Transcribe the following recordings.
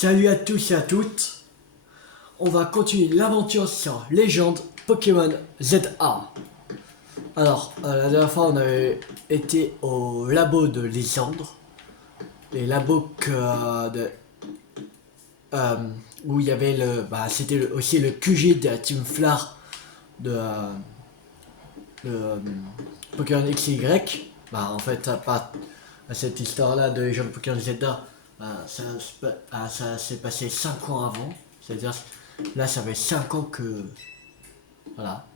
Salut à tous et à toutes. On va continuer l'aventure sur Légende Pokémon ZA. Alors, la dernière fois, on avait été au labo de Lysandre. Les labos euh, où il y avait c'était aussi le QG de la Team Flar de Pokémon XY. En fait, à cette histoire-là de Légende Pokémon ZA, ça s'est passé 5 ans avant. C'est-à-dire, là, ça fait 5 ans que. Voilà.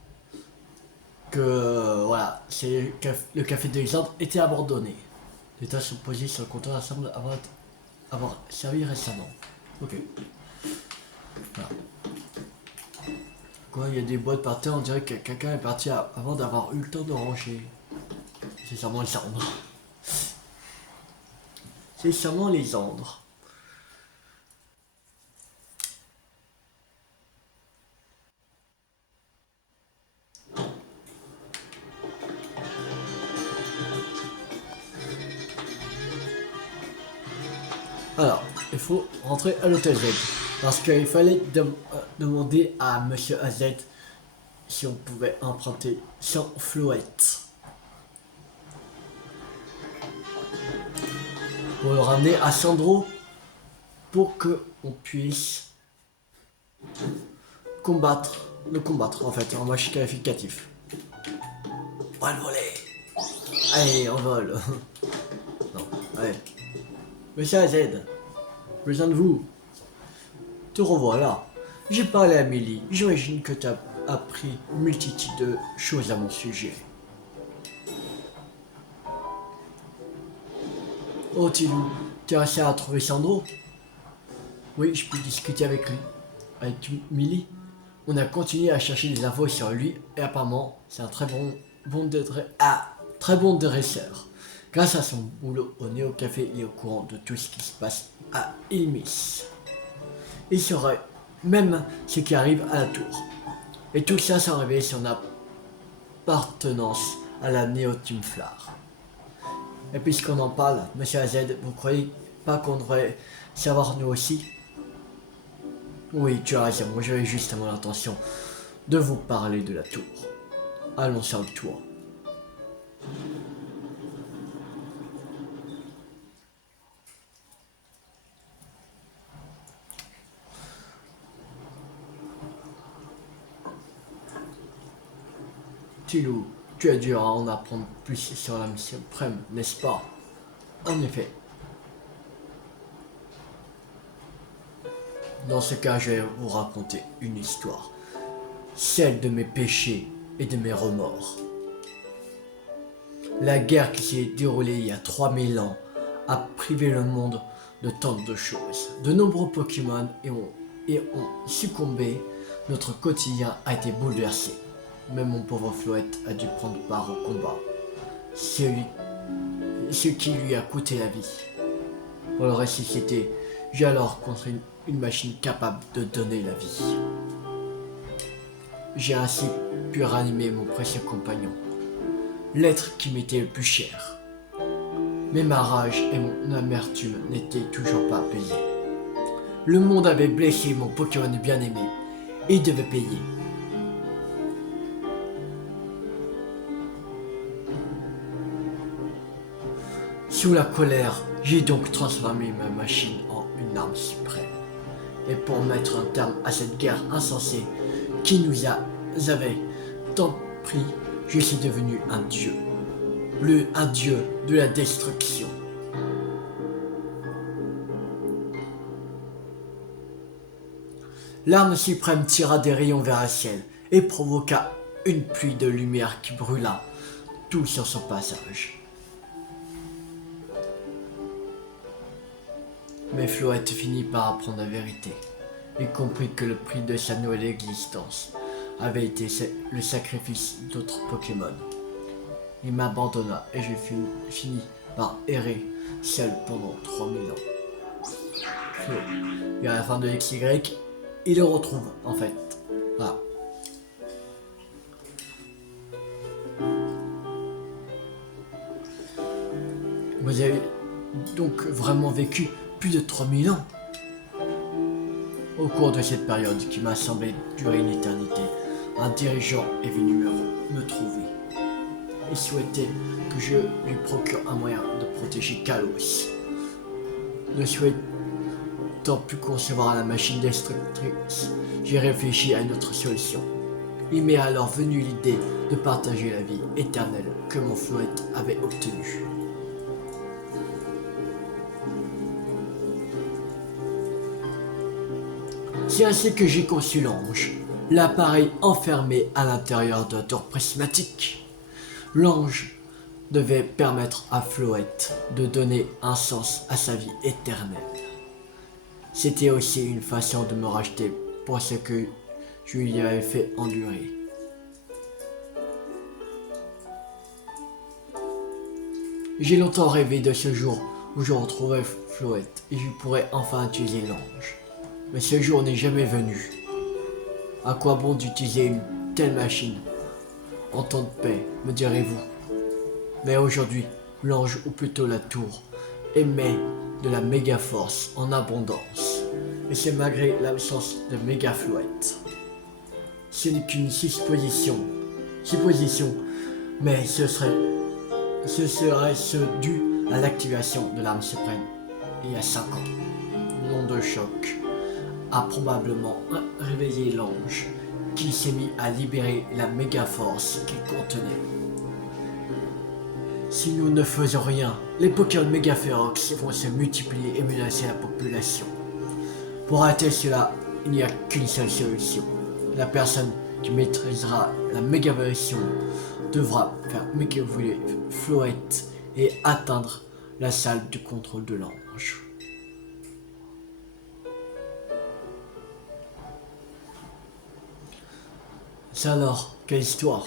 Le café de Lysandre était abandonné. Les tasses sont posées sur le comptoir ensemble avant avoir servi récemment. Ok. Voilà. Quoi, il y a des boîtes par terre, on dirait que quelqu'un est parti avant d'avoir eu le temps de ranger. C'est sûrement Lysandre. C'est sûrement Lysandre. Alors, il faut rentrer à l'hôtel Z. Parce qu'il fallait demander à Monsieur AZ si on pouvait emprunter sans flouette. Pour le ramener à Sandro pour que on puisse le combattre en fait en match qualificatif. On va le voler. Allez, on vole. Non, allez. Monsieur AZ, besoin de vous. Te revoilà. J'ai parlé à Amélie. J'imagine que tu as appris une multitude de choses à mon sujet. Oh Tilou, tu as réussi à trouver Sandro? Oui, je peux discuter avec lui. Avec Millie. On a continué à chercher des infos sur lui et apparemment c'est un très bon dresseur. Grâce à son boulot au Néo Café, il est au courant de tout ce qui se passe à Ilmis. Il saurait même ce qui arrive à la tour. Et tout ça sans révéler son appartenance à la Néo Team Flar. Et puisqu'on en parle, Monsieur AZ, vous croyez pas qu'on devrait savoir nous aussi? Oui, tu as raison, moi j'avais justement l'intention de vous parler de la tour. Allons sur le tour. Tilou, tu as dû en apprendre plus sur la mission suprême, n'est-ce pas? En effet. Dans ce cas, je vais vous raconter une histoire. Celle de mes péchés et de mes remords. La guerre qui s'est déroulée il y a 3000 ans a privé le monde de tant de choses. De nombreux Pokémon ont succombé. Notre quotidien a été bouleversé. Même mon pauvre Floette a dû prendre part au combat. Ce qui lui a coûté la vie. Pour le ressusciter, j'ai alors construit une machine capable de donner la vie. J'ai ainsi pu ranimer mon précieux compagnon, l'être qui m'était le plus cher. Mais ma rage et mon amertume n'étaient toujours pas apaisées. Le monde avait blessé mon Pokémon bien-aimé et il devait payer. Sous la colère, j'ai donc transformé ma machine en une arme suprême. Et pour mettre un terme à cette guerre insensée qui nous avait tant pris, je suis devenu un dieu. Un dieu de la destruction. L'arme suprême tira des rayons vers le ciel et provoqua une pluie de lumière qui brûla tout sur son passage. Mais Floette finit par apprendre la vérité. Il comprit que le prix de sa nouvelle existence avait été le sacrifice d'autres Pokémon. Il m'abandonna et je fini par errer seul pendant 3000 ans. Et à la fin de XY, il le retrouve en fait. Voilà. Vous avez donc vraiment vécu plus de 3000 ans. Au cours de cette période qui m'a semblé durer une éternité, un dirigeant est venu me trouver et souhaitait que je lui procure un moyen de protéger Kalos. Ne souhaitant plus concevoir la machine destructrice, j'ai réfléchi à une autre solution. Il m'est alors venu l'idée de partager la vie éternelle que mon Floette avait obtenue. C'est ainsi que j'ai conçu l'ange, l'appareil enfermé à l'intérieur d'un tour prismatique. L'ange devait permettre à Floette de donner un sens à sa vie éternelle. C'était aussi une façon de me racheter pour ce que je lui avais fait endurer. J'ai longtemps rêvé de ce jour où je retrouverais Floette et je pourrais enfin utiliser l'ange. Mais ce jour n'est jamais venu. À quoi bon d'utiliser une telle machine en temps de paix, me direz-vous? Mais aujourd'hui, l'ange, ou plutôt la tour, émet de la méga force en abondance. Et c'est malgré l'absence de méga Floette. Ce n'est qu'une supposition, mais ce serait dû à l'activation de l'arme suprême il y a 5 ans. L'onde de choc a probablement réveillé l'ange qui s'est mis à libérer la méga force qu'il contenait. Si nous ne faisons rien, les Pokémon méga férox vont se multiplier et menacer la population. Pour arrêter cela, il n'y a qu'une seule solution. La personne qui maîtrisera la méga version devra faire méga Floette et atteindre la salle de contrôle de l'ange. C'est alors, quelle histoire?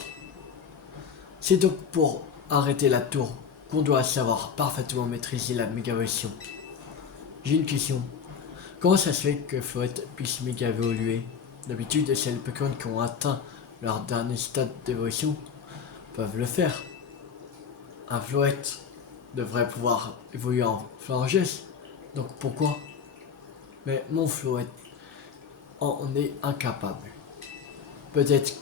C'est donc pour arrêter la tour qu'on doit savoir parfaitement maîtriser la méga version. J'ai une question. Comment ça se fait que Floette puisse méga évoluer? D'habitude, c'est les Pokémon qui ont atteint leur dernier stade d'évolution peuvent le faire. Un Floette devrait pouvoir évoluer en Florges. Donc pourquoi? Mais mon Floette en est incapable. Peut-être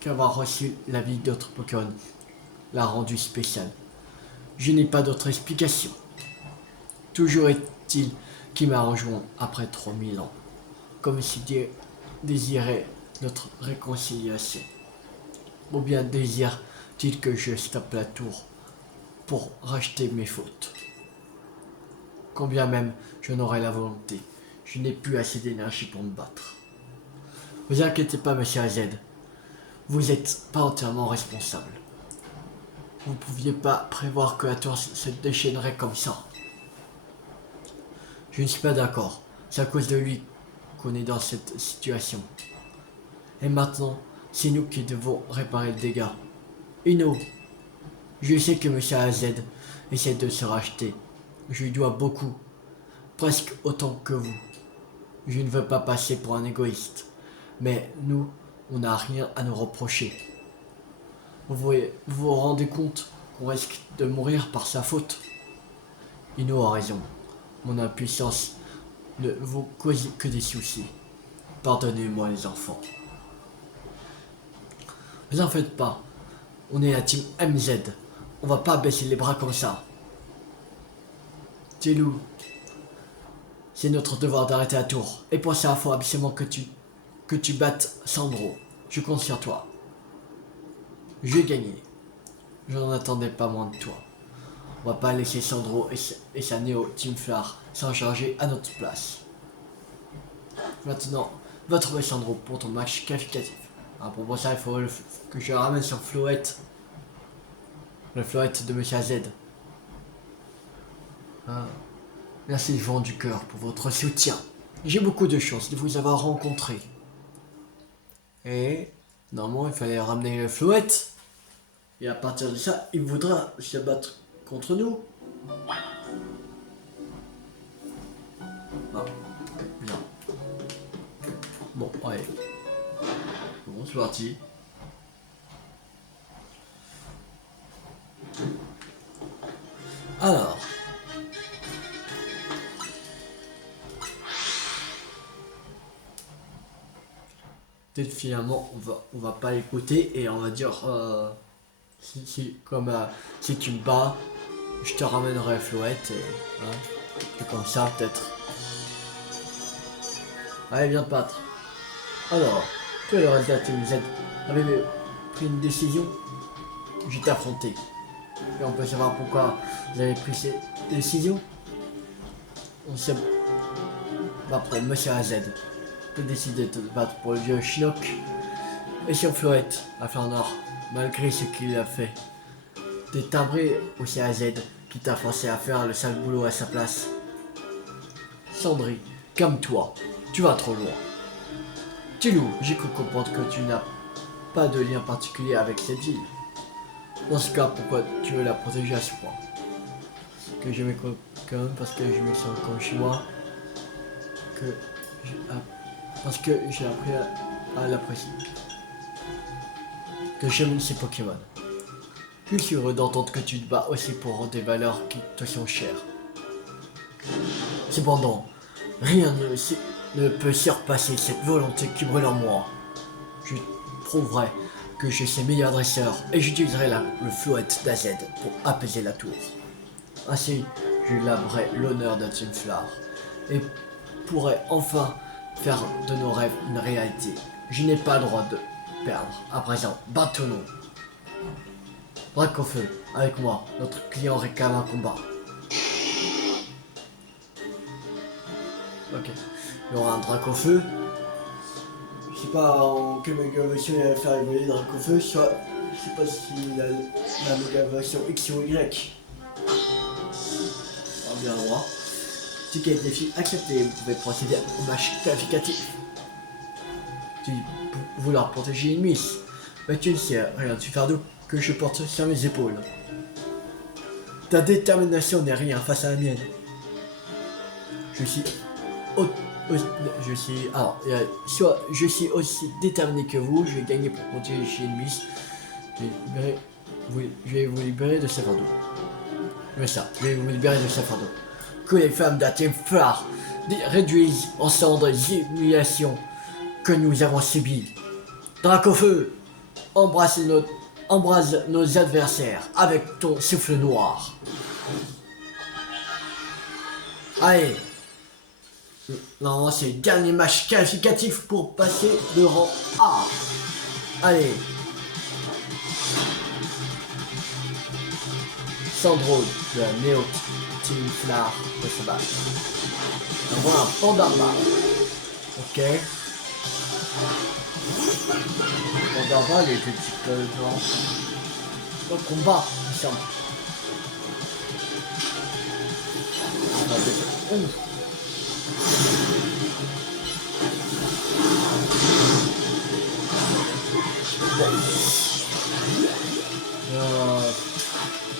qu'avoir reçu la vie d'autres Pokémon l'a rendu spécial. Je n'ai pas d'autre explication. Toujours est-il qu'il m'a rejoint après 3000 ans, comme s'il désirait notre réconciliation. Ou bien désire-t-il que je stoppe la tour pour racheter mes fautes? Quand bien même je n'aurai la volonté, je n'ai plus assez d'énergie pour me battre. Vous inquiétez pas, monsieur AZ. Vous n'êtes pas entièrement responsable. Vous ne pouviez pas prévoir que la tour se déchaînerait comme ça. Je ne suis pas d'accord. C'est à cause de lui qu'on est dans cette situation. Et maintenant, c'est nous qui devons réparer le dégât. Ino, je sais que monsieur AZ essaie de se racheter. Je lui dois beaucoup. Presque autant que vous. Je ne veux pas passer pour un égoïste. Mais nous, on n'a rien à nous reprocher. Vous vous rendez compte qu'on risque de mourir par sa faute? Ino a raison. Mon impuissance ne vous cause que des soucis. Pardonnez-moi les enfants. Vous en faites pas. On est la team MZ. On va pas baisser les bras comme ça. Télou, c'est notre devoir d'arrêter la tour. Et pour ça, il faut absolument que tu battes Sandro. Je compte sur toi. J'ai gagné. Je n'en attendais pas moins de toi. On va pas laisser Sandro et sa Néo Team Flare s'en charger à notre place. Maintenant, va trouver Sandro pour ton match qualificatif. Pour ça, il faut que je ramène sur Floette. Le Floette de Monsieur AZ. Merci du fond du cœur pour votre soutien. J'ai beaucoup de chance de vous avoir rencontré. Et normalement, il fallait ramener le Floette. Et à partir de ça, il voudra se battre contre nous. Ah, bien. Bon, allez. Bon, c'est parti. Alors. peut-être finalement on va pas écouter et on va dire si tu me bats, je te ramènerai Flouette et comme ça peut-être. Allez, viens te battre. Alors, toi le reste de la team Z avait pris une décision, je t'ai affronté. Et on peut savoir pourquoi vous avez pris cette décision. On s'est bah pour Monsieur AZ. Tu as décidé de te battre pour le vieux Shinnok et sur Flouette à Flandre, malgré ce qu'il a fait. T'es timbré aussi AZ qui t'a forcé à faire le sale boulot à sa place. Cendry, calme-toi, tu vas trop loin. Tilou, j'ai cru comprendre que tu n'as pas de lien particulier avec cette ville. Dans ce cas, pourquoi tu veux la protéger à ce point? Que je m'écoute quand même parce que je me sens comme chez moi. Parce que j'ai appris à l'apprécier. Que j'aime ces Pokémon. Je suis heureux d'entendre que tu te bats aussi pour des valeurs qui te sont chères. Cependant, rien ne peut surpasser cette volonté qui brûle en moi. Je prouverai que je suis meilleur dresseur et j'utiliserai le Flouette d'AZ pour apaiser la tour. Ainsi, je laverai l'honneur de Team Flower et pourrai enfin faire de nos rêves une réalité. Je n'ai pas le droit de perdre. À présent, battons-nous. Dracofeu, avec moi, notre client réclame un combat. Ok, il y aura un Dracofeu. Je sais pas en quelle méga version il va faire évoluer Dracofeu, soit je sais pas si la méga version X ou Y. On va bien voir. Ticket défi accepté, vous pouvez procéder au match qualificatif. Tu dis vouloir protéger une miss, mais tu ne sais rien du fardeau que je porte sur mes épaules. Ta détermination n'est rien face à la mienne. Je suis je suis aussi déterminé que vous, je vais gagner pour protéger une miss. Je vais vous libérer de ce fardeau. Mais ça, je vais vous libérer de ce fardeau. Que les femmes de la Team Flower réduisent en cendres les humiliations que nous avons subies. Dracofeu, embrasse nos adversaires avec ton souffle noir. Allez, non, c'est le dernier match qualificatif pour passer de rang A. Allez. Sandro de la Neo Team Flower de se battre. On voit un Pandarma. Ok. Pandarma, les petits blancs. Le combat, il semble.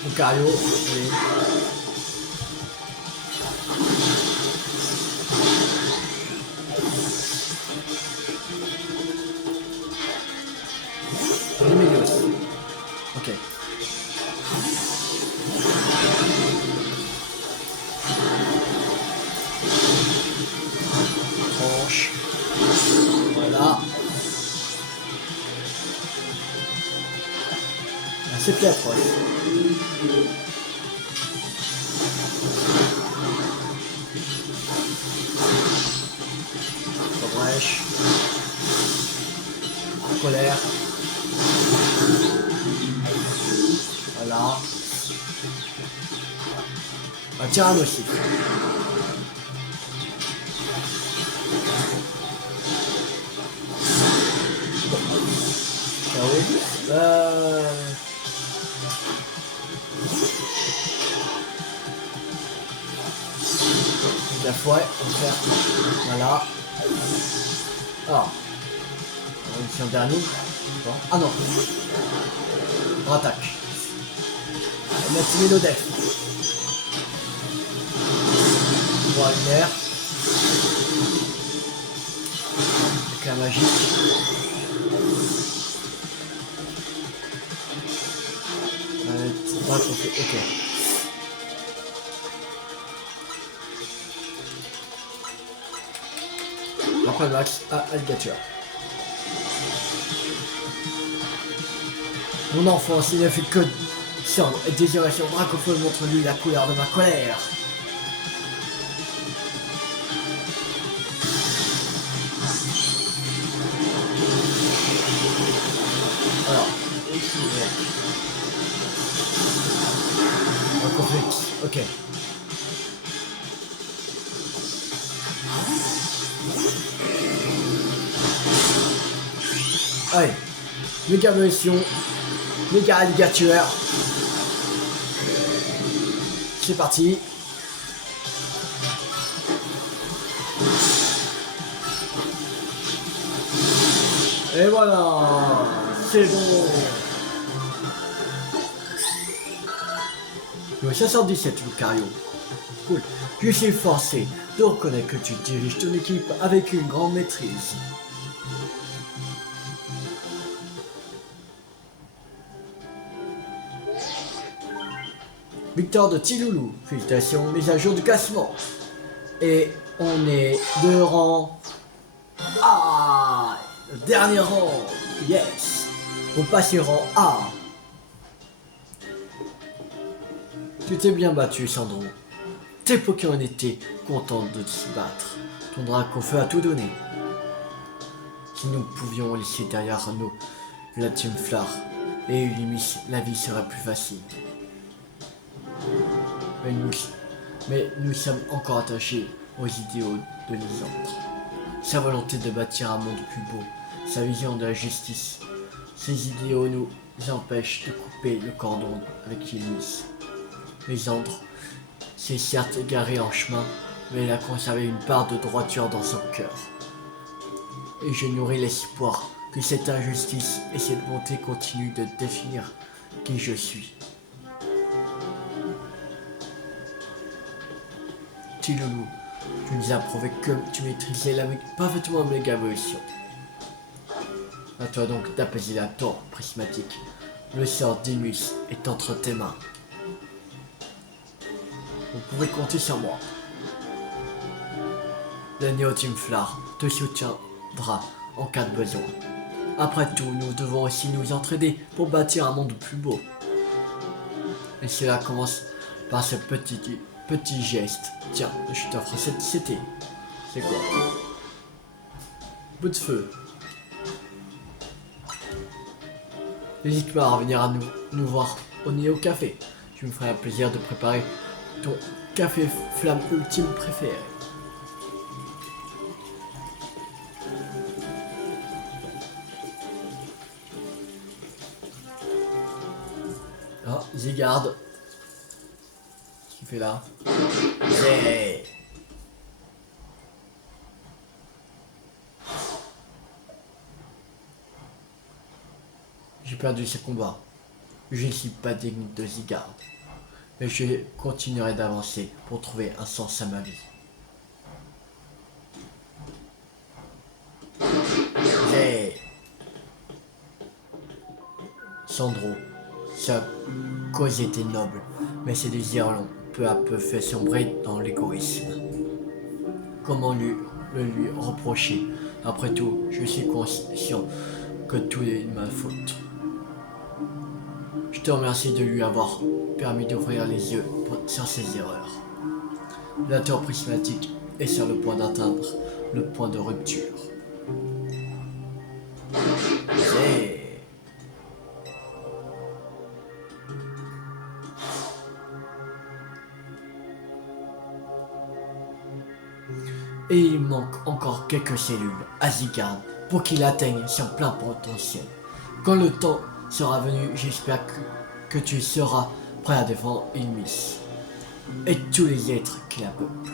Lucario, oui. Ok. Tranche. Voilà. C'est bien proche. Brèche. Colère. Voilà. Un tyranne aussi. La fois, on va faire. Voilà. Alors. On va ici en dernier. Ah non. On attaque. On va activer nos decks. On va lumière. Avec la magie. Ok. Après le max à Alligator. Mon enfant, s'il ne fait que cendre et désirer sur Dracofeu, montre-lui la couleur de ma colère. Alors, ici, Dracofeu, ok. Allez, méga munition, méga alligator. C'est parti. Et voilà, c'est bon. Le 77, Lucario. Cool. Je suis forcé de reconnaître que tu diriges ton équipe avec une grande maîtrise. Victor de Tiloulou, félicitations, mise à jour du classement. Et on est de rang. Ah, le dernier rang. Yes. On passe au rang A. Tu t'es bien battu, Sandro. Tes Pokémon étaient contents de se battre. Ton Dracofeu a tout donné. Si nous pouvions laisser derrière nous la Team Flare et Ulymis, la vie serait plus facile. Mais nous sommes encore attachés aux idéaux de Lysandre. Sa volonté de bâtir un monde plus beau, sa vision de la justice. Ces idéaux nous empêchent de couper le cordon avec Ulymis. Lysandre s'est certes égaré en chemin, mais il a conservé une part de droiture dans son cœur. Et je nourris l'espoir que cette injustice et cette bonté continuent de définir qui je suis. Tiloulou, tu nous as prouvé que tu maîtrisais parfaitement la méga évolution. À toi donc d'apaiser la tour prismatique. Le sort d'Imus est entre tes mains. Vous pouvez compter sur moi. Le Neo Team Flare te soutiendra en cas de besoin. Après tout, nous devons aussi nous entraider pour bâtir un monde plus beau. Et cela commence par ce petit geste. Tiens, je t'offre cette CT. C'est quoi? Bout de feu. N'hésite pas à revenir à nous voir au Néo Café. Tu me feras un plaisir de préparer ton café flamme ultime préféré. Ah, Zygarde. Qu'est-ce qu'il fait là? Yeah. J'ai perdu ce combat. Je ne suis pas digne de Zygarde. Mais je continuerai d'avancer pour trouver un sens à ma vie. Yeah. Sandro, sa cause était noble, mais ses désirs l'ont peu à peu fait sombrer dans l'égoïsme. Comment lui reprocher? Après tout, je suis conscient que tout est de ma faute. Je te remercie de lui avoir permis d'ouvrir les yeux sur ses erreurs. La tour prismatique est sur le point d'atteindre le point de rupture. Yeah. Et il manque encore quelques cellules à Zygarde pour qu'il atteigne son plein potentiel. Quand le temps sera venu, j'espère que tu seras prêt à défendre Ilmis et tous les êtres qui la peuplent.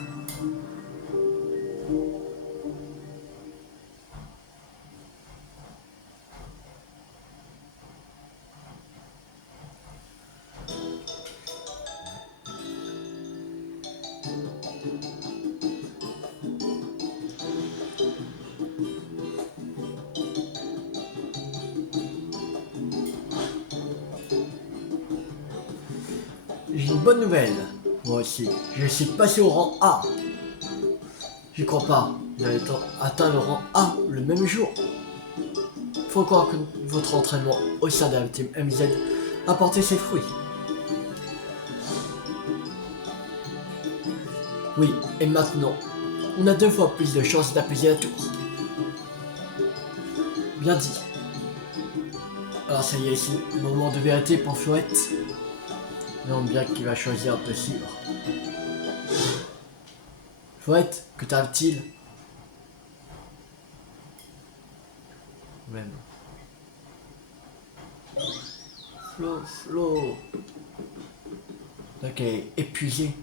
J'ai une bonne nouvelle, moi aussi. Je suis passé au rang A. J'y crois pas. J'allais atteindre le rang A le même jour. Faut croire que votre entraînement au sein de la team MZ a porté ses fruits. Oui, et maintenant, on a 2 fois plus de chances d'apaiser la tour. Bien dit. Alors ça y est, c'est le moment de vérité pour Flouette. Non, bien qu'il va choisir de suivre. Flouette, que t'arrive-t-il? Même. Flo. Ok, épuisée.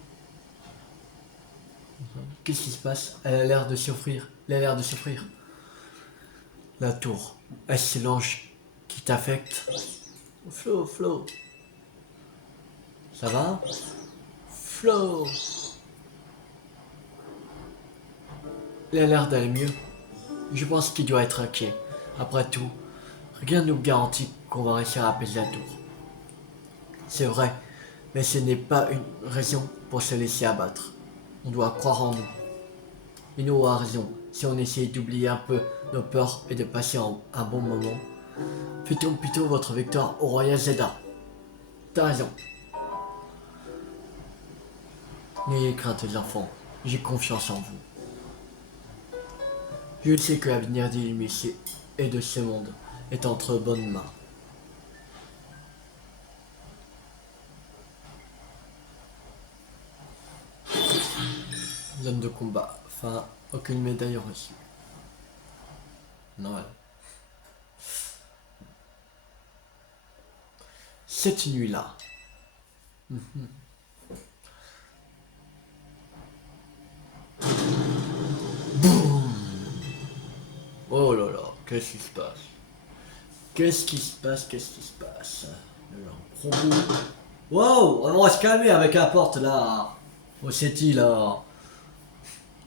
Qu'est-ce qui se passe? Elle a l'air de souffrir. La tour. Est-ce l'ange qui t'affecte? Flo. Ça va? Flo. Il a l'air d'aller mieux. Je pense qu'il doit être inquiet. Après tout, rien ne nous garantit qu'on va réussir à apaiser la tour. C'est vrai, mais ce n'est pas une raison pour se laisser abattre. On doit croire en nous. Et nous a raison. Si on essaye d'oublier un peu nos peurs et de passer un bon moment, fêtons plutôt votre victoire au Royal Zelda. T'as raison. N'ayez crainte les enfants, j'ai confiance en vous. Je sais que l'avenir d'Illumination et de ce monde est entre bonnes mains. Zone de combat. Enfin, aucune médaille reçue. Normal. Cette nuit-là. Boum. Oh là là, qu'est-ce qui se passe? Qu'est-ce qui se passe? Un gros bout. Wow, on va se calmer avec la porte là. Oh, c'est-il là?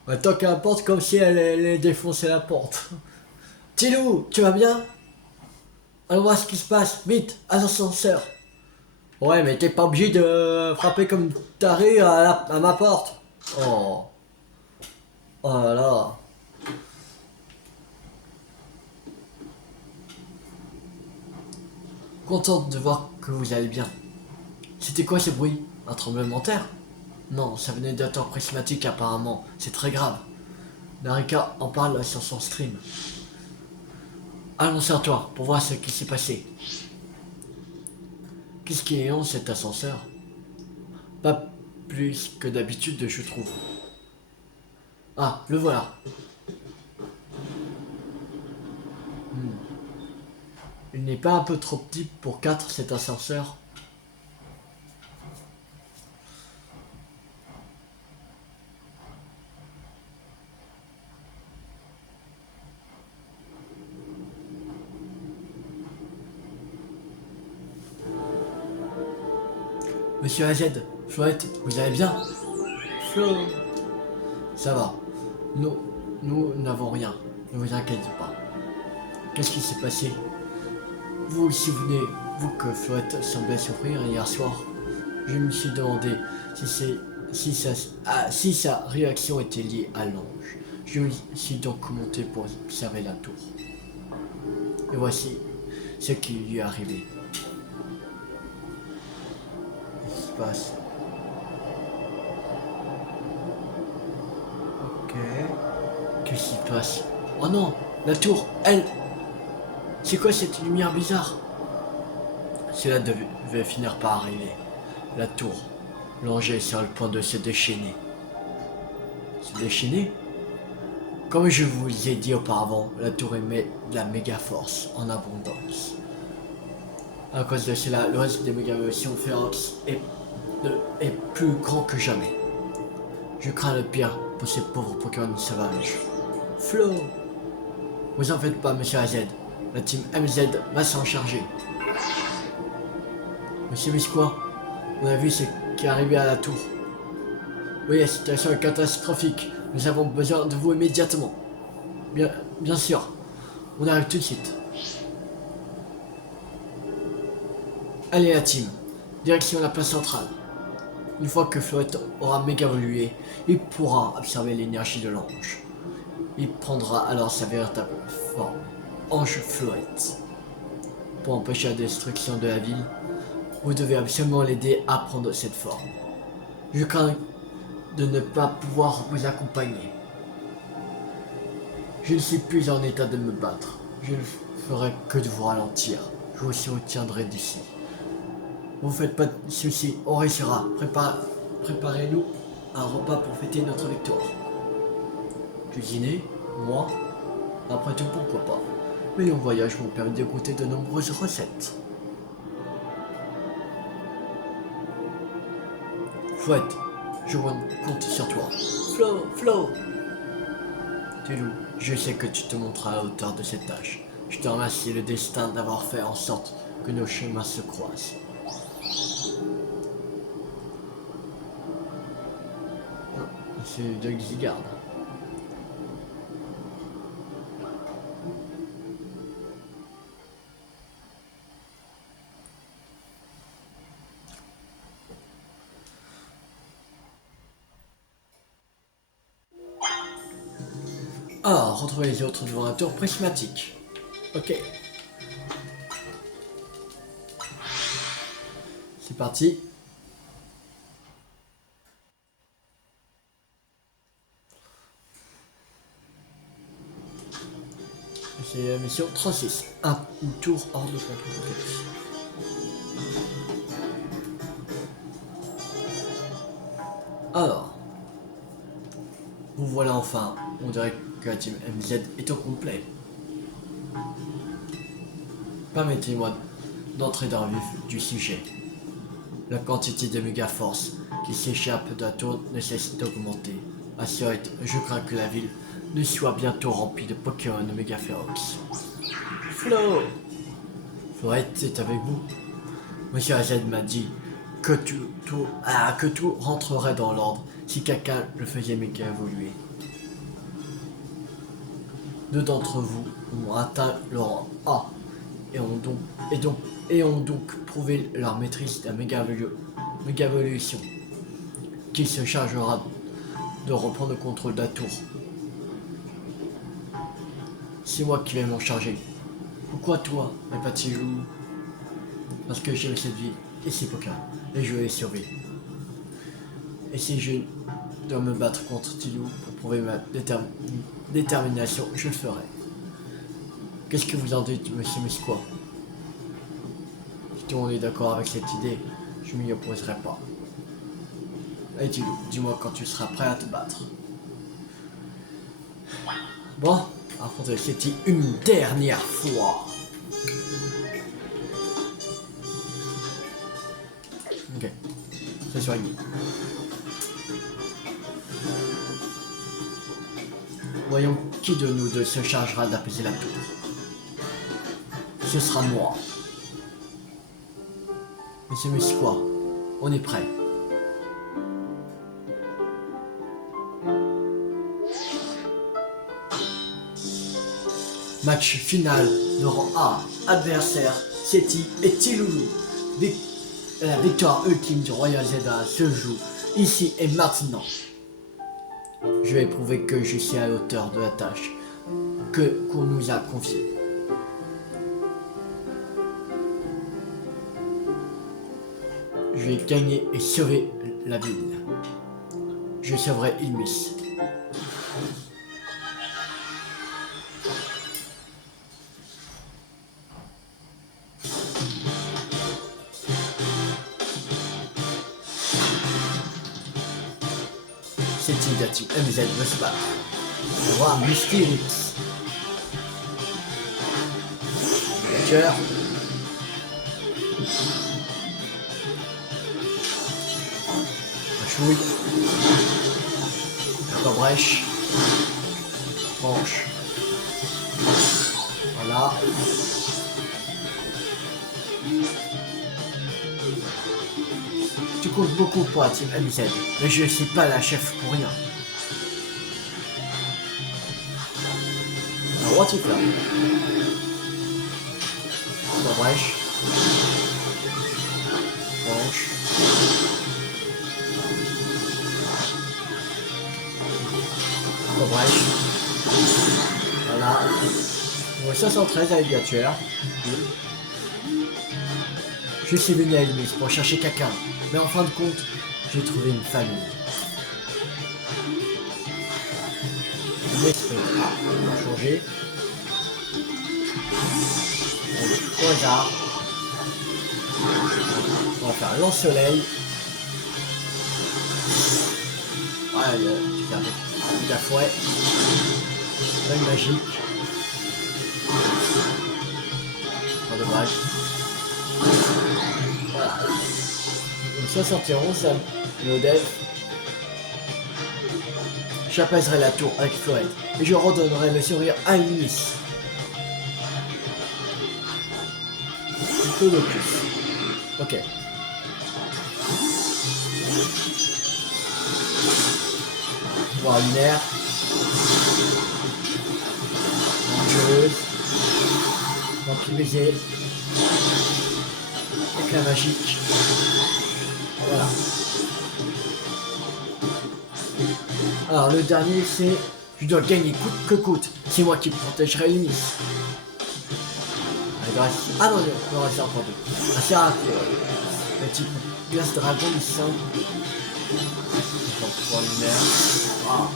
On toque à la porte comme si elle défonçait la porte. Tilou, tu vas bien? Allons voir ce qui se passe. Vite, à l'ascenseur. Ouais, mais t'es pas obligé de frapper comme taré à ma porte. Oh. Oh là là. Contente de voir que vous allez bien. C'était quoi ce bruit? Un tremblement de terre? Non, ça venait d'un temps prismatique apparemment. C'est très grave. Narika en parle sur son stream. Allons sur toi pour voir ce qui s'est passé. Qu'est-ce qui est en cet ascenseur? Pas plus que d'habitude, je trouve. Ah, le voilà. Il n'est pas un peu trop petit pour 4 cet ascenseur? Monsieur AZ, Flouette, vous allez bien? Flo. Ça va. Nous n'avons rien. Ne vous inquiétez pas. Qu'est-ce qui s'est passé? Vous vous souvenez, vous, que Flouette semblait souffrir hier soir? Je me suis demandé si sa réaction était liée à l'ange. Je me suis donc monté pour observer la tour. Et voici ce qui lui est arrivé. Qu'est-ce qui se passe? Ok. Qu'est-ce qui se passe? Oh non! La tour, elle! C'est quoi cette lumière bizarre? Cela devait finir par arriver. La tour. L'ange est sur le point de se déchaîner. Se déchaîner? Comme je vous ai dit auparavant, la tour émet de la méga force en abondance. À cause de cela, le reste des méga versions féroces est plus grand que jamais. Je crains le pire pour ces pauvres Pokémon sauvages. Flo! Vous en faites pas, monsieur AZ. La team MZ va s'en charger. Monsieur Misquois, on a vu ce qui est arrivé à la tour. Oui, la situation est catastrophique. Nous avons besoin de vous immédiatement. Bien sûr. On arrive tout de suite. Allez la team. Direction la place centrale. Une fois que Flouette aura méga évolué, il pourra absorber l'énergie de l'ange. Il prendra alors sa véritable forme. Ange Floette. Pour empêcher la destruction de la ville, vous devez absolument l'aider à prendre cette forme. Je crains de ne pas pouvoir vous accompagner. Je ne suis plus en état de me battre. Je ne ferai que de vous ralentir. Je vous soutiendrai d'ici. Vous faites pas de soucis, on réussira. Préparez-nous un repas pour fêter notre victoire. Cuisiner, moi, après tout pourquoi pas. Mais longs voyages m'ont permis de goûter de nombreuses recettes. Fouette, je compte sur toi. Flo. Tilou, je sais que tu te montreras à la hauteur de cette tâche. Je te remercie le destin d'avoir fait en sorte que nos chemins se croisent. C'est de Xigarde. Ah, retrouver les autres devant un tour prismatique. Ok. C'est parti. C'est la mission 36. Un tour hors de contrôle. Alors. Vous voilà enfin. On dirait que la team MZ est au complet. Permettez-moi d'entrer dans le vif du sujet. La quantité de méga-force qui s'échappe de la tour ne cesse d'augmenter. Assurez, je crains que la ville ne soit bientôt remplie de Pokémon méga férox. Flo! Florette est avec vous. Monsieur AZ m'a dit que tout rentrerait dans l'ordre si quelqu'un le faisait méga évoluer. Deux d'entre vous ont atteint le rang A et ont donc prouvé leur maîtrise de la méga évolution, qui se chargera de reprendre le contrôle de la tour. C'est moi qui vais m'en charger. Pourquoi toi, et pas Tilou? Parce que j'aime cette vie et ces Pokémon, et je vais les survivre. Et si je dois me battre contre Tilou pour prouver ma détermination, je le ferai. Qu'est-ce que vous en dites, monsieur Musquois? Si tout le monde est d'accord avec cette idée, je m'y opposerai pas. Allez Tilou, dis-moi quand tu seras prêt à te battre. Bon, affrontez Seti une dernière fois. Ok, c'est soigné. Voyons qui de nous deux se chargera d'apaiser la tour. Ce sera moi. Monsieur Musquois, on est prêt. Match final de rang A. Adversaire, Seti et Tiloulou. La victoire ultime du Royal Zelda se joue ici et maintenant. Je vais prouver que je suis à la hauteur de la tâche qu'on nous a confiée. Je vais gagner et sauver la ville. Je sauverai Ilmis. C'est Tidati MZ veut se battre. Roi Mystérix. Cœur. Chouille. Brèche. Manche. Voilà. Tu comptes beaucoup pour la team MZ, mais je ne suis pas la chef pour rien. Un roi type là. La brèche. Manche. La brèche. Voilà. Niveau 73 avec la tueur. Je suis venu à Elmis pour chercher quelqu'un, mais en fin de compte, j'ai trouvé une famille. L'esprit a changé. Au hasard. On va faire un lance-soleil. Ouais, tu gardes la fouet. Œil magique. Pas de dommage. Voilà. Donc 71, ça le dev. J'apaiserai la tour avec Floette et je redonnerai le sourire à Unis. Tout de plus. Ok. Voir lunaire. Dangereuse. Vampirisée. Éclat magique. Voilà. Alors le dernier c'est je dois gagner coûte que coûte. C'est moi qui protégerai Unis. Ah non, il en reste encore deux. Assez rapide. Le type glace dragon il sent. Pour lunaire. Ah.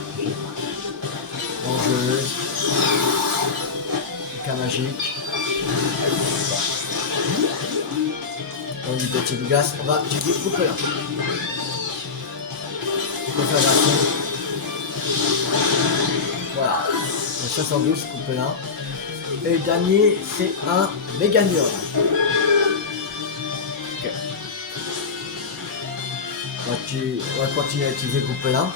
Dangereuse. Éclat magique. On dit de type glace, on va checker couper là. Voilà. Le 72 coupe là. Et le dernier c'est un Méganium. Ok. On va continuer à utiliser coupe là.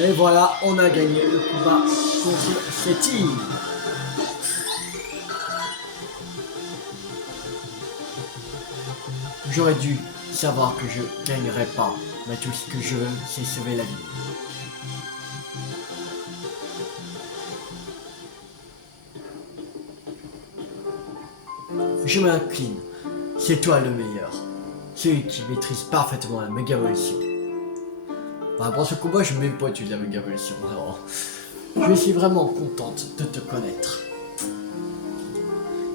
Et voilà, on a gagné le combat contre Seti. J'aurais dû savoir que je gagnerais pas, mais tout ce que je veux, c'est sauver la vie. Je m'incline, c'est toi le meilleur, celui qui maîtrise parfaitement la méga-évolution. Pour ce combat, je ne m'aime pas utiliser la méga-évolution, alors je suis vraiment contente de te connaître.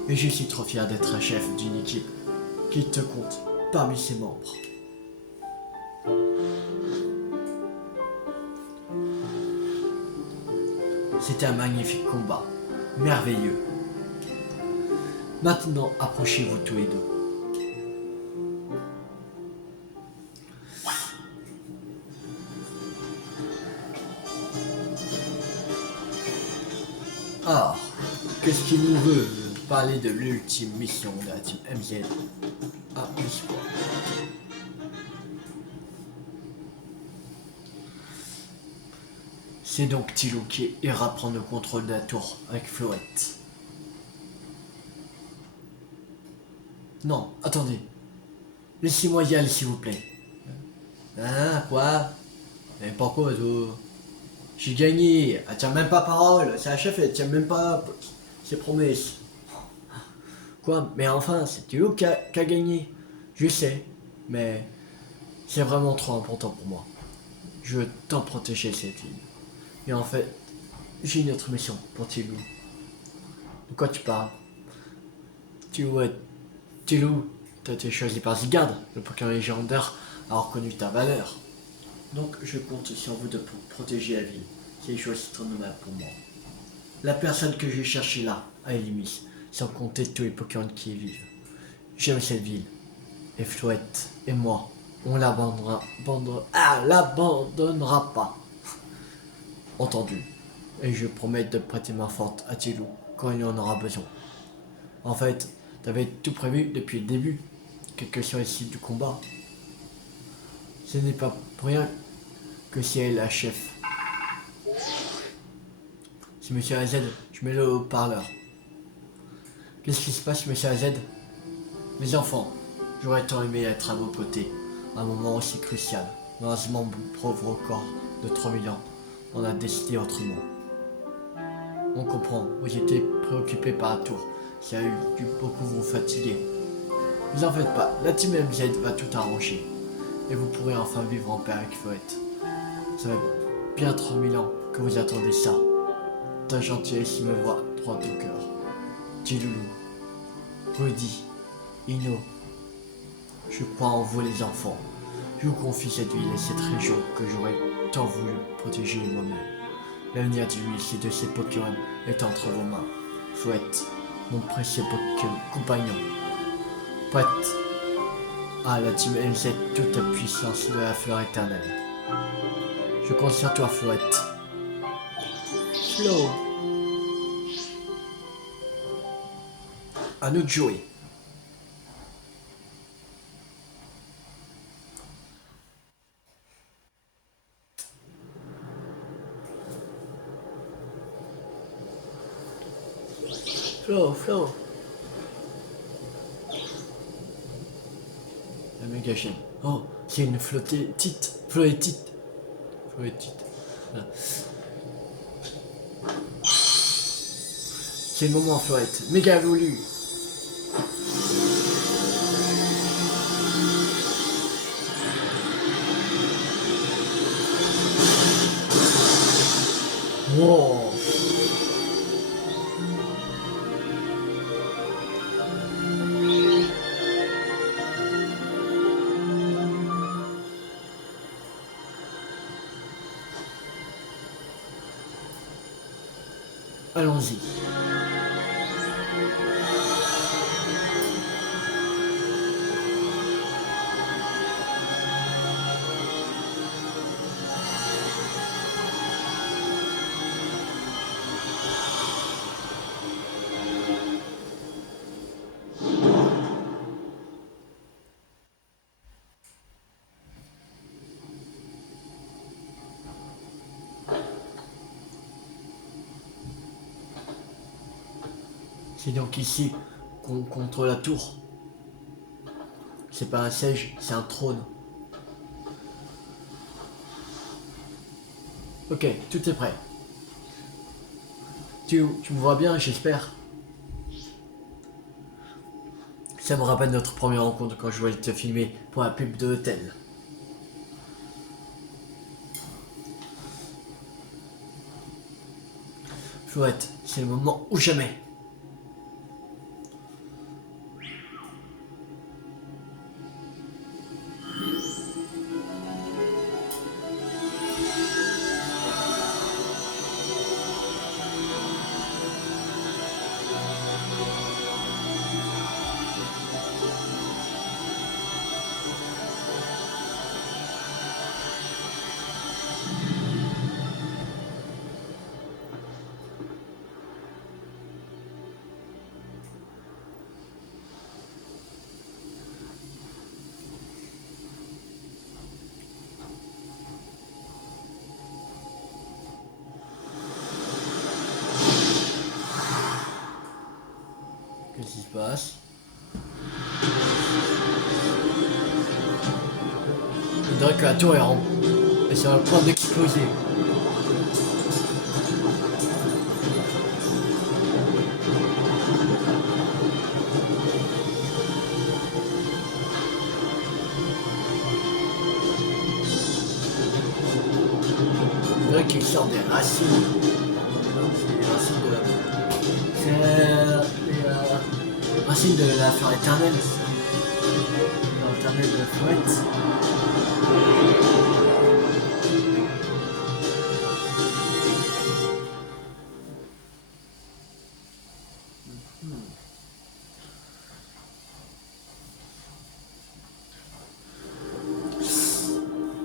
Et je suis trop fier d'être un chef d'une équipe qui te compte parmi ses membres. C'était un magnifique combat, merveilleux. Maintenant, approchez-vous tous les deux. Alors, qu'est-ce qu'il nous veut parler de l'ultime mission de la team MZ? Ah, l'espoir. C'est donc Tilo qui ira prendre le contrôle de la tour avec Floette. Non, attendez. Laissez-moi y aller, s'il vous plaît. Hein, quoi? Mais pourquoi, toi? J'ai gagné. Elle tient même pas parole. C'est la chef, elle tient même pas ses promesses. Quoi? Mais enfin, c'est Tilo qui a gagné. Je sais. Mais c'est vraiment trop important pour moi. Je veux t'en protéger cette île. Et en fait, j'ai une autre mission pour Tilo. De quoi tu parles? Tilo, t'as été choisi par Zygarde, le Pokémon légendaire a reconnu ta valeur. Donc je compte sur vous de protéger la ville. C'est une chose trop normal pour moi. La personne que j'ai cherchée là, à Elimis, sans compter tous les Pokémon qui y vivent. J'aime cette ville. Et Floette et moi, on l'abandonnera pas. Entendu. Et je promets de prêter main forte à Tilo quand il en aura besoin. En fait, t'avais tout prévu depuis le début, quelle que soit l'issue du combat. Ce n'est pas pour rien que c'est elle la chef. C'est Monsieur AZ, je mets le haut-parleur. Qu'est-ce qui se passe, Monsieur AZ? Mes enfants, J'aurais tant aimé être à vos côtés, à un moment aussi crucial. Malheureusement, mon pauvre corps de 3000 ans, on a décidé autrement. On comprend, vous étiez préoccupé par la tour, ça a dû beaucoup vous fatiguer. Vous en faites pas, la team MZ va tout arranger. Et vous pourrez enfin vivre en paix avec Fouette. Ça fait bien 3000 ans que vous attendez ça. Ta gentillesse me voit droit au cœur. Tiloulou, Rudy, Ino, je crois en vous les enfants. Je vous confie cette ville et cette région que j'aurais tant voulu protéger moi-même. L'avenir du lycée de ces Pokémon est entre vos mains. Fouette, mon précieux Pokémon compagnon. Prête à la team LZ toute la puissance de la fleur éternelle. Je compte sur toi, Fouette. Flo. À nous de jouer. Flo. La méga chaîne. Oh, c'est une flottite. Flottite. Voilà. C'est le moment, Florette. Méga voulu. Wow. Allons-y. C'est donc ici qu'on contrôle la tour. C'est pas un siège, c'est un trône. Ok, tout est prêt. Tu me vois bien, j'espère. Ça me rappelle notre première rencontre quand je voulais te filmer pour la pub de l'hôtel. Fouette, c'est le moment ou jamais. Qu'est-ce qui se passe? On dirait que la tour est en... et sur le point d'exploser. On dirait qu'il sort des racines. C'est les racines de la... C'est les racines de la fleur éternelle. La fleur éternelle de la Fouette.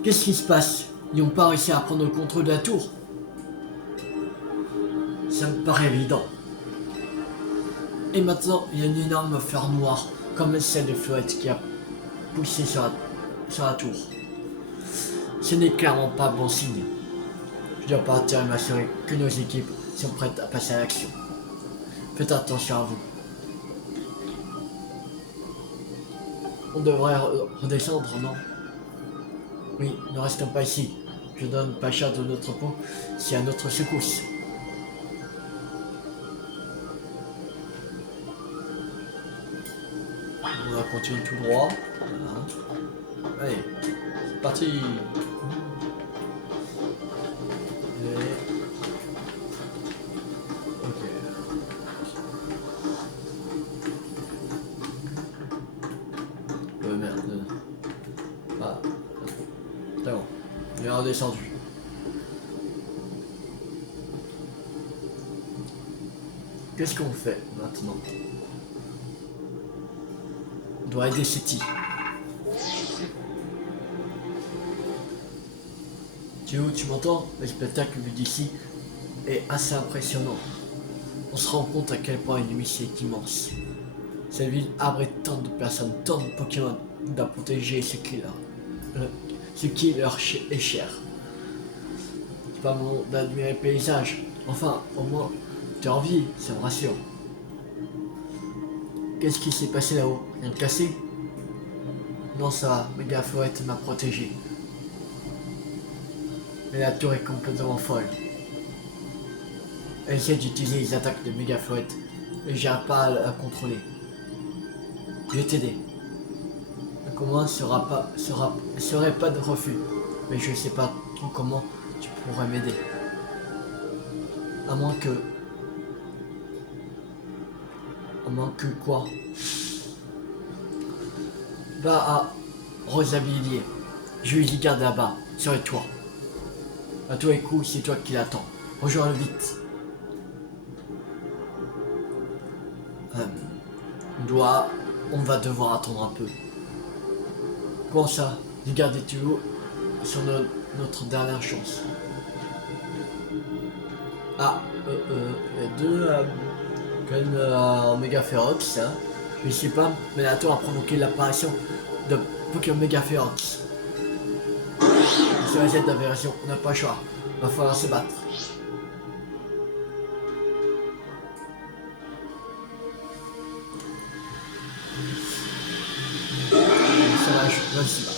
Qu'est-ce qui se passe? Ils n'ont pas réussi à prendre le contrôle de la tour. Ça me paraît évident. Et maintenant, il y a une énorme fleur noire, comme celle de Fouette qui a poussé sur la tour. Ce n'est clairement pas bon signe. Je dois partir et m'assurer que nos équipes sont prêtes à passer à l'action. Faites attention à vous. On devrait redescendre, non? Oui, ne restons pas ici. Je donne Pacha de notre peau s'il y a notre secousse. On va continuer tout droit. Voilà. Allez, c'est parti. Et... ok. Merde. Ah. C'est bon. Il est redescendu. Qu'est-ce qu'on fait maintenant? On doit aider Seti. Tu m'entends? Le spectacle vu d'ici est assez impressionnant. On se rend compte à quel point une nuit est immense. Cette ville abrite tant de personnes, tant de Pokémon. On doit protéger ce qui leur est cher. C'est pas bon d'admirer le paysage. Enfin, au moins, t'es en vie, ça me rassure. Qu'est-ce qui s'est passé là-haut? Rien de cassé? Non, ça va, Megafloret m'a protégé. Mais la tour est complètement folle. Elle essaie d'utiliser les attaques de Megafloret et j'arrive pas à la contrôler. Je vais t'aider. Le combat serait pas de refus, mais je sais pas trop comment tu pourrais m'aider. À moins que quoi? Va à Rosabilier. Je lui dis garde là-bas, sur les toits. À tous les coups, c'est toi qui l'attends. Rejoins-le vite. On va devoir attendre un peu. Comment ça? J'ai gardé tuyaux sur notre dernière chance. Ah, il y a deux Méga Ferox, hein. Je sais pas, mais la tour a provoqué l'apparition de Pokémon Méga Ferox. C'est la Z d'aberration, on n'a pas le choix. Va falloir se battre. Va se battre.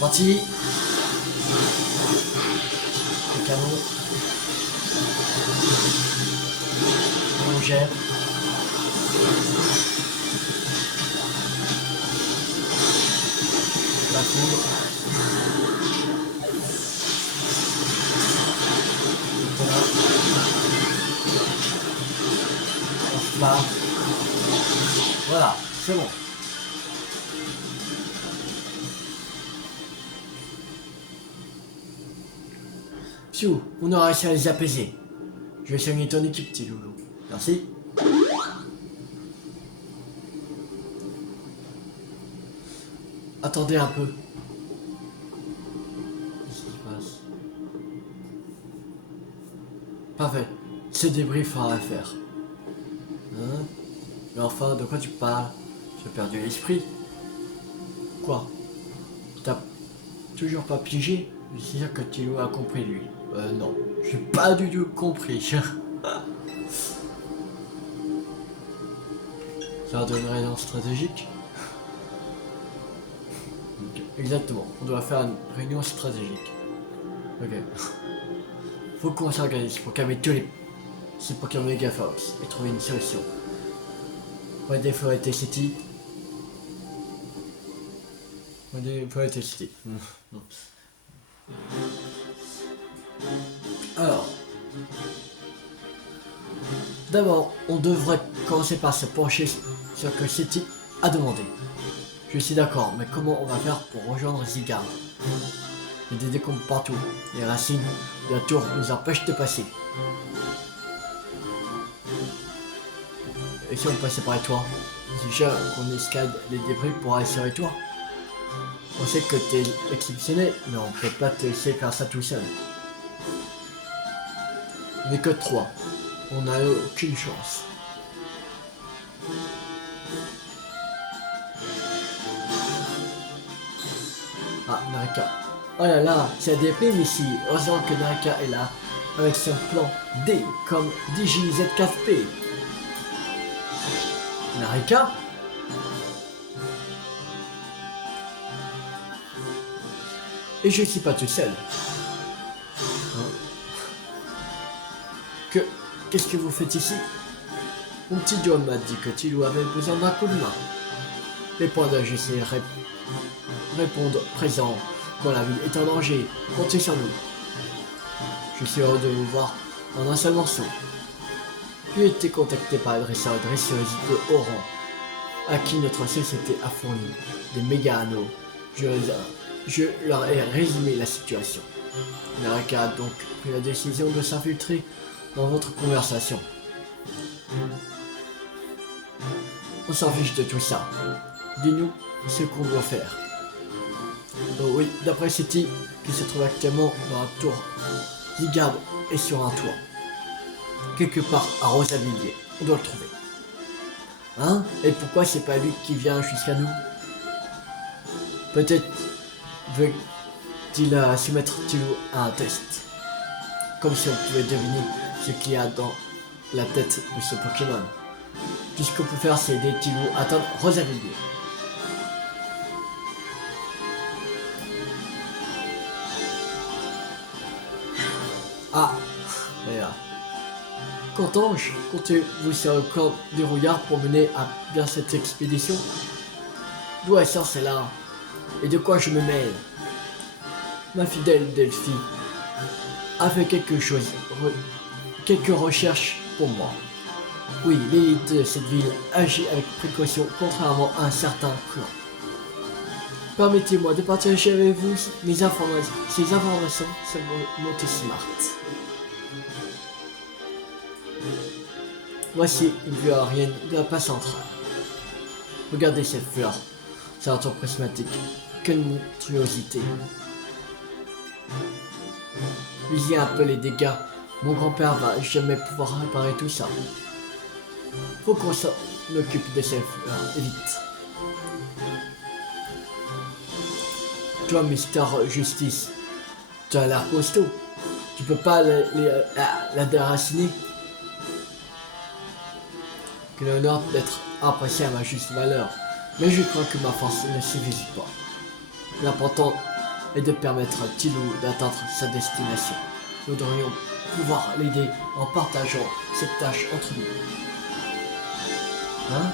Parti. Le canon. On gère. La foudre. Voilà. On repart. Voilà, c'est bon. Pfiou, on aura réussi à les apaiser. Je vais soigner ton équipe, petit loulou. Merci. Attendez un peu. Qu'est-ce qui se passe? Parfait. Ce débrief fera l'affaire. Hein? Mais enfin, de quoi tu parles? J'ai perdu l'esprit. Quoi? T'as toujours pas pigé? C'est sûr que Tilo a compris, lui. Non. J'ai pas du tout compris. Ça donne une raison stratégique? Okay. Exactement. On doit faire une réunion stratégique. Ok. Faut qu'on s'organise pour calmer tous ces Pokémon Mega Force et trouver une solution. Ouais, des Forest City. Ouais, des Forest City. Alors, d'abord, on devrait commencer par se pencher sur ce que City a demandé. Je suis d'accord, mais comment on va faire pour rejoindre Zygarde? Il y a des décombres partout. Les racines de la tour nous empêchent de passer. Et si on passait par les toits? Déjà qu'on escalade les débris pour aller sur les toits. On sait que t'es exceptionnel, mais on peut pas te laisser faire ça tout seul. On n'est que 3. On n'a aucune chance. Ah, Narika. Oh là là, ça déprime ici. Heureusement que Narika est là, avec son plan D comme DJZ4P. Narika? Et je suis pas tout seul. Qu'est-ce que vous faites ici? Mon petit John m'a dit que Tilou avait besoin d'un coup de main. Les points d'agissé répondent présent quand la ville est en danger. Comptez sur nous. Je suis heureux de vous voir en un seul morceau. J'ai été contacté par les dresseurs et dresseuses de haut rang, à qui notre société a fourni des méga anneaux. Je leur ai résumé la situation. Narika a donc pris la décision de s'infiltrer dans votre conversation. On s'en fiche de tout ça. Dis-nous ce qu'on doit faire. Oh oui, d'après City, qui se trouve actuellement dans la tour, Zygarde est sur un toit. Quelque part à Rosavilliers. On doit le trouver. Hein? Et pourquoi c'est pas lui qui vient jusqu'à nous? Peut-être veut-il soumettre Tilou à un test. Comme si on pouvait deviner ce qu'il y a dans la tête de ce Pokémon. Tout ce qu'on peut faire, c'est aider Tilou à atteindre Rosavilliers. Ah, et là. Qu'entends-je? Comptez-vous sur le corps du rouillard pour mener à bien cette expédition? D'où elle sort celle-là? Et de quoi je me mêle? Ma fidèle Delphi a fait quelques recherches pour moi. Oui, l'élite de cette ville agit avec précaution, contrairement à un certain clan. Permettez-moi de partager avec vous ces informations sur Motosmart. Voici une vue aérienne de la place centrale. Regardez cette fleur. C'est un tour prismatique. Quelle monstruosité. Lisez un peu les dégâts. Mon grand-père va jamais pouvoir réparer tout ça. Faut qu'on s'en occupe de cette fleur, vite. Toi, Mister Justice, tu as l'air costaud. Tu peux pas la déraciner? Quel honneur d'être apprécié à ma juste valeur. Mais je crois que ma force ne suffit pas. L'important est de permettre à Tilou d'atteindre sa destination. Nous devrions pouvoir l'aider en partageant cette tâche entre nous. Hein?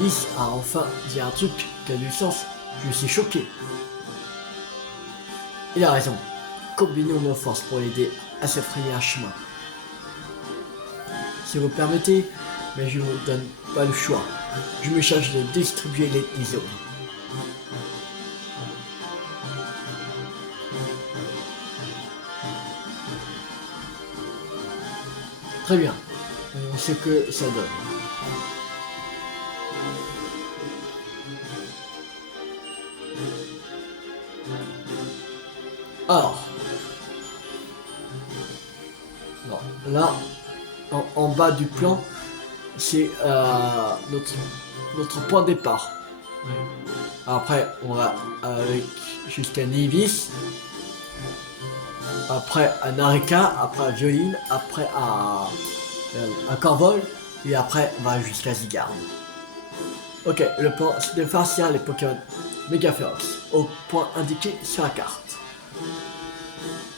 Lys a enfin dit un truc qui a du sens. Je suis choqué. Il a raison. Combinons nos forces pour l'aider à se frayer un chemin. Si vous permettez, mais je ne vous donne pas le choix. Je me charge de distribuer les zones. Très bien. Voyons ce que ça donne. Alors. Bon, là, en bas du plan, c'est notre point de départ. Après, on va jusqu'à Nivis. Après à Narika, après à Violine, après à Corvol, et après on va jusqu'à Zygarde. Ok, le plan c'est de farcir les Pokémon Mega Ferox au point indiqué sur la carte.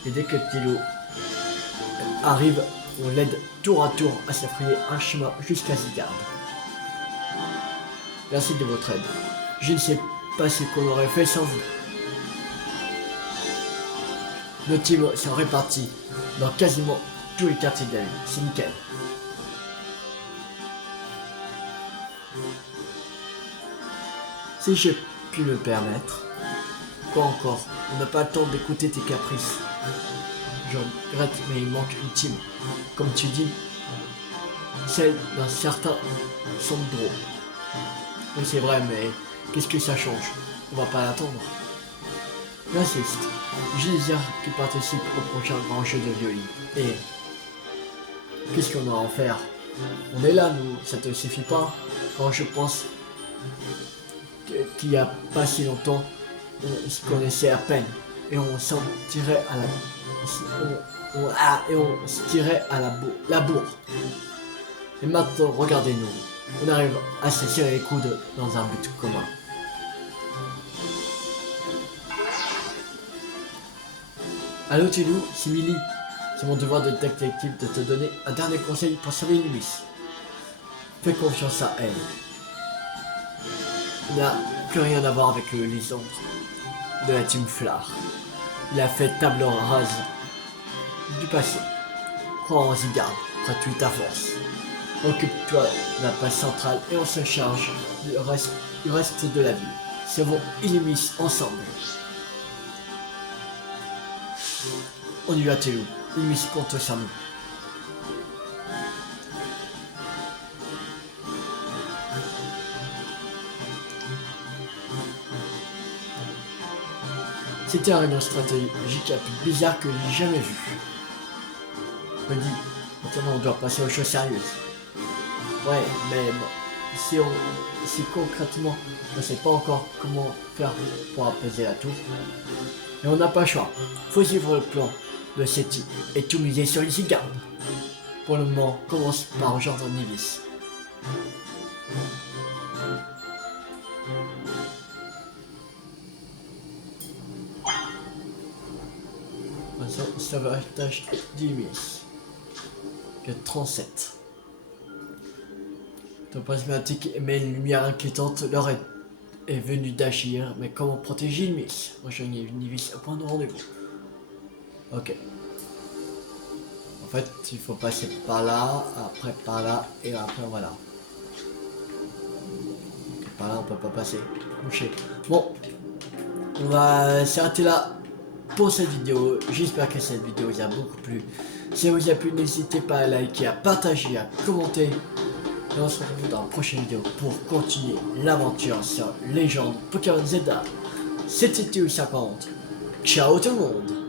Et dès que Tilou arrive, on l'aide tour à tour à s'affrayer un chemin jusqu'à Zygarde. Merci de votre aide. Je ne sais pas ce qu'on aurait fait sans vous. Nos teams sont répartis dans quasiment tous les quartiers d'Elm. C'est nickel. Si je puis me permettre. Quoi encore? On n'a pas le temps d'écouter tes caprices. Je regrette, mais il manque une team. Comme tu dis, celle d'un certain Sandro. Oui, c'est vrai, mais qu'est-ce que ça change? On va pas l'attendre. J'insiste. Je désire qu'il participe au prochain grand jeu de violon. Et qu'est-ce qu'on a à en faire? On est là, nous. Ça te suffit pas? Quand je pense qu'il y a pas si longtemps, on se connaissait à peine et on s'en tirait à on se tirait à la bourre. Et maintenant, regardez-nous. On arrive à se serrer les coudes dans un but commun. Allô Tilou, c'est Millie. C'est mon devoir de détective de te donner un dernier conseil pour sauver Lumis. Fais confiance à elle. Il n'a plus rien à voir avec les autres de la team Flar. Il a fait table rase du passé. Crois en Zygarde, prête-lui ta force. Occupe-toi de la base centrale et on se charge du reste de la ville. Sauvons Illumis ensemble. On y va Telou, Illumis compte sur nous. C'était un réunion stratégique la plus bizarre que j'ai jamais vue. Je me dis, maintenant on doit passer aux choses sérieuses. Ouais, mais si concrètement on ne sait pas encore comment faire pour apaiser la tour, mais on n'a pas le choix. Faut suivre le plan de Seti et tout miser sur les Zygarde. Pour le moment, commence par rejoindre Nivis. Sauvetage d'Illumis. Que 37. Ton prismatique émet une lumière inquiétante. L'heure est venue d'agir. Mais comment protéger Illumis? Rejoignez Nivis à point de rendez-vous. Ok. En fait, il faut passer par là, après par là, et après voilà. Ok, par là, on peut pas passer. Boucher. Bon. On va s'arrêter là pour cette vidéo. J'espère que cette vidéo vous a beaucoup plu. Si elle vous a plu, n'hésitez pas à liker, à partager, à commenter. Et on se retrouve dans la prochaine vidéo pour continuer l'aventure sur Légende Pokémon Zelda. C'était TU50. Ciao tout le monde.